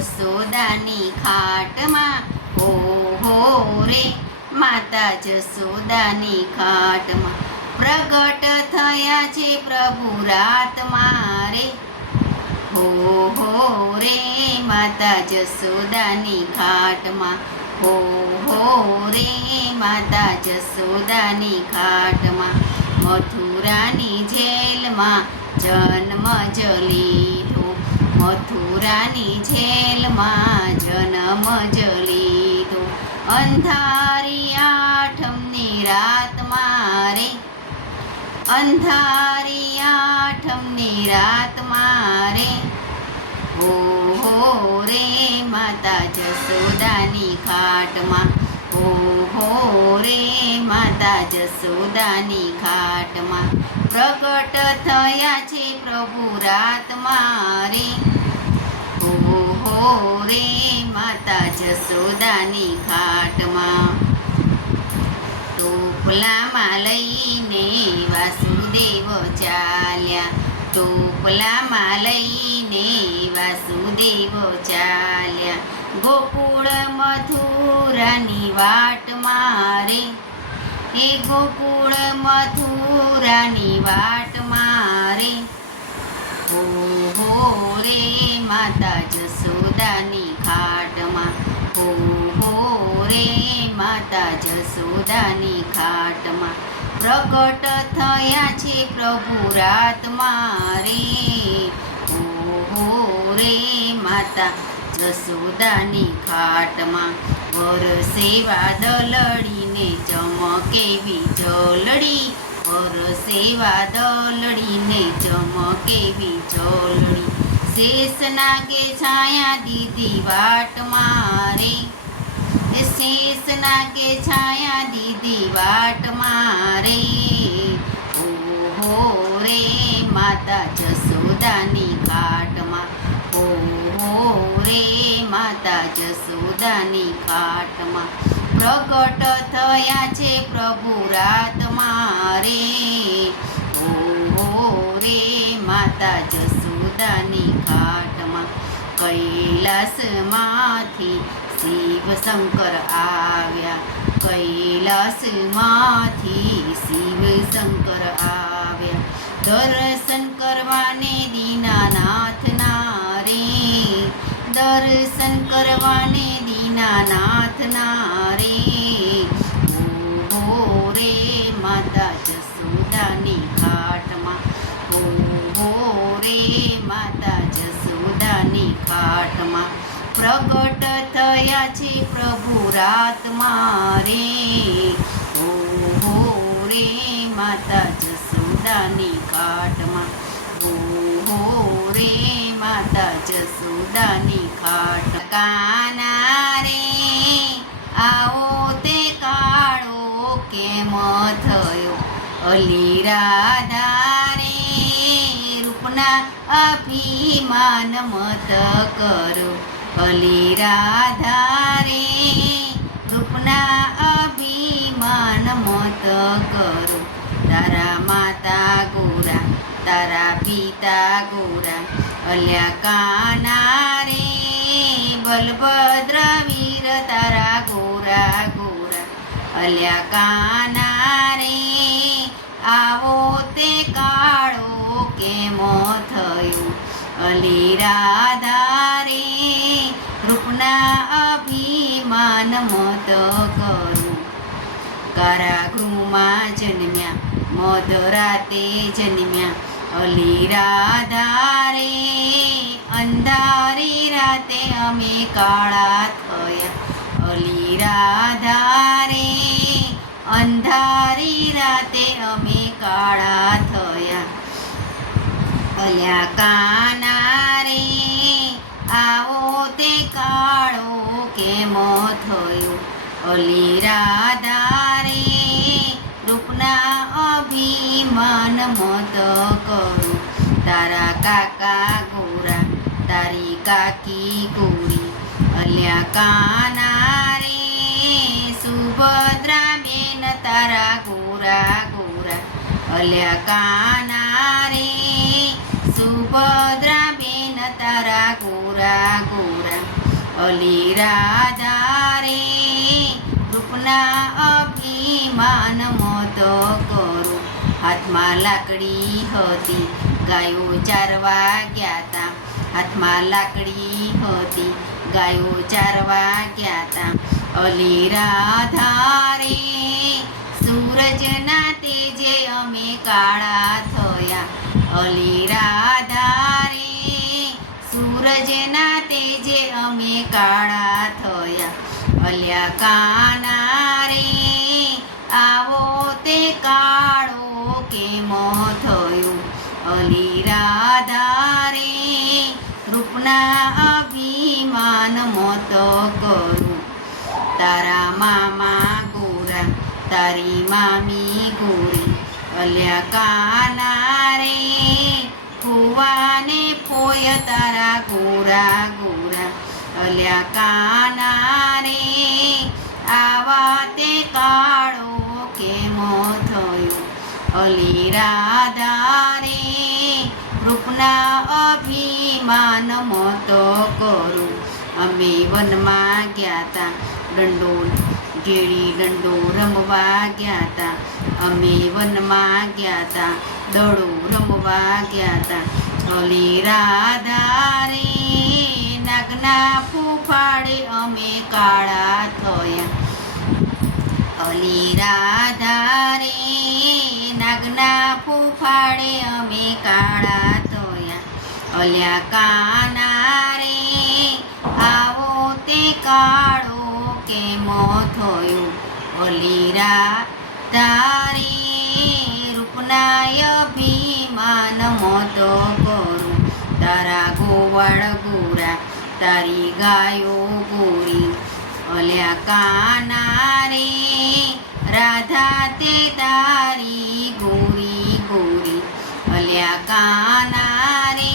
જશોદાની ખાટમાં હો રે માતા જશોદાની ખાટમાં પ્રગટ થયા છે પ્રભુ રાતમાં રે હો રે માતા જશોદાની ખાટમાં હો રે માતા જશોદાની ખાટમાં મથુરાની જેલમાં જન્મ જ લીધો મથુરાની જેલમાં જન્મ જ લીધો અંધારી આઠમની રાતમાં રે અંધારી આઠમની રાતમાં રે હો રે માતા જશોદાની ખાટમાં હો રે માતા જશોદાની ખાટમાં પ્રગટ થયા છે પ્રભુ રાતમાં રે હો રે માતા જશોદાની ખાટમાં ટોપલામાં લઈને વાસુદેવ ચાલ્યા ટોપલામાં લઈને વાસુદેવ ચાલ્યા ગોકુળ મથુરાની વાટમાં રે એ ગોકુળ મથુરાની વાટમાં રે હો રે માતા જશોદાની ખાટમાં હો રે માતા જશોદાની ખાટમાં પ્રગટ થયા છે પ્રભુ રાતમાં રે હો રે માતા જશોદાની ખાટમાં વરસે વાદળડીને ચમકે વીજળડી વરસે વાદળડીને ચમકે વીજળડી શેષ નાગે છાયા દીધી વાટમાં રે શેષ નાગે છાયા દીધી વાટમાં રે હો રે માતા જશોદાની ખાટમાં હો રે માતા જશોદાની ખાટમાં પ્રગટ થયા છે પ્રભુ રાતમાં રે હો રે માતા જશોદાની ખાટમાં કૈલાસમાંથી શિવ શંકર આવ્યા કૈલાસમાંથી શિવ શંકર આવ્યા દર્શન કરવાને દીનાનાથના રે દર્શન કરવાને દીનાનાથના રે હો રે માતા જશોદાની ખાટમાં હો રે માતા જશોદાની ખાટમાં પ્રગટ થયા છે પ્રભુ રાતમાં રે હો રે માતા જશોદાની ખાટમાં હો રે માતા જશોદાની ખાટ કાના રે આવો તે કાળો કેમ થયો અલી રાધા રે રૂપના અભિમાન મત કરો અલી રાધા રે રૂપના અભિમાન મત કરો તારા માતા ગોરા તારા પિતા ગોરા અલ્યા કાના રે બલભદ્ર વીર તારા ગોરા ગોરા અલ્યા કાના રે આવો તે કાળો કેમ થયો અલી રાધા રે રૂપના અભિમાન મત કરું કારાગૃહમાં જન્મ્યા મધરાતે જન્મ્યા અલી રાધા રે અંધારી રાતે અમે કાળા થયા અલી રાધા રે અંધારી રાતે અમે કાળા થયા અલ્યા કાના રે આવો તે કાળો કેમ થયો અલી રાધા રે રૂપના અભિમાન મત કરું તારા કાકા ગોરા તારી કાકી ગોરી અલ્યા કાના રે સુભદ્રા બેન તારા ગોરા ગોરા અલ્યા કાના રે સુભદ્રા બેન તારા ગોરા ગોરા અલી રાધા રે રૂપના અભિમાન મોતો કરું. હાથમાં લાકડી હતી ગાયો ચારવા ગયા તા. હાથમાં લાકડી હતી ગાયો ચારવા ગયા તા. અલી રાધા રે સૂરજના તેજે અમે કાળા થયા. અલી રાધા રે સૂરજના તેજે અમે કાળા થયા. અલ્યા કાના રે આવો તે કાળો કેમ થયું. અલી રાધા રે રૂપના અભિમાન મોતો કરું. તારા મામા ગોરા તારી મામી ગોરી. અલ્યા કાના રે ફુવાને ફોય તારા ગોરા ગોરા. અલ્યા કાના રે આવા તે કાળો કેમ થયો. અલી રાધા રે રૂપના અભિમાન મોતો કરું. અમે વનમાં ગયા તા દંડોળ ઘેડી દંડો રમવા ગયા તા. અમે વનમાં ગયા તા દડો રમવા ગયા તા. અલી રાધા રે નાગના ફૂફાડે અમે કાળા થયા. અલી રાધા રે નાગના ફૂફાડે અમે કાળા થયા. અલ્યા કાના રે આવો તે કાળો કેમ થયો. અલી રાધા રે રૂપના અભિમાન મોતો કરું. તારા ગોવાળ ગોરા તારી ગાયો ગોરી. અલ્યા કાના રે રાધા તે તારી ગોરી ગોરી. અલ્યા કાના રે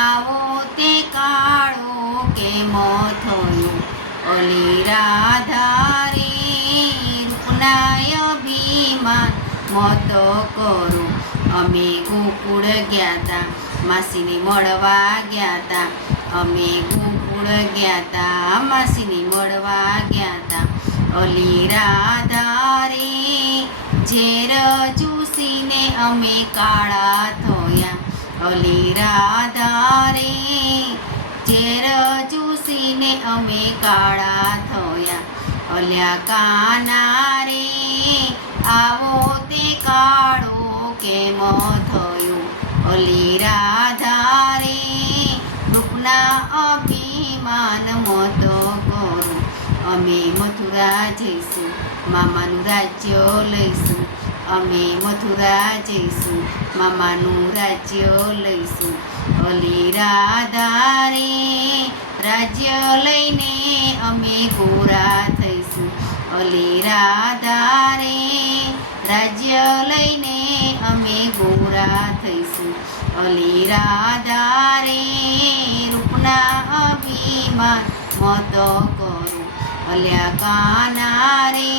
આવો તે કાળો કેમ થયો. અલી રાધા રે રૂપના અભિમાન મોતો કરું. અમે ગોકુળ ગયા તા માસીને મળવા ગયા તા. અમે ગોકુળ ગયા તા માસીને મળવા ગયા તા. અલી રાધા રે ઝેર ચૂસીને અમે કાળા થયા. અલી રાધા રે ઝેર ચૂસીને અમે કાળા થયા. અલ્યા કાના રે આવો તે કાળો કેમ થયો. અલી રાધા રે રૂપના અભિમાન મોતો કરું. અમે મથુરા જઈશું મામાનું રાજ્ય લઈશું. અમે મથુરા જઈશું મામાનું રાજ્ય લઈશું. અલી રાધા રે રાજ્ય લઈને અમે ગોરા થઈશું. અલી રાધા રે રાજ્ય લઈને અમે ગોરા થઈશું. અલી રાધા રે રૂપના અભિમાન મોતો કરું. અલ્યા કાના રે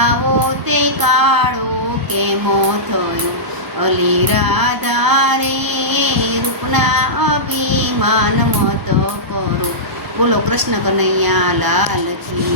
આવો તે કાળો કેમ થયો. અલી રાધા રે રૂપના અભિમાન મોતો કરો. બોલો કૃષ્ણ કનૈયા લાલ કી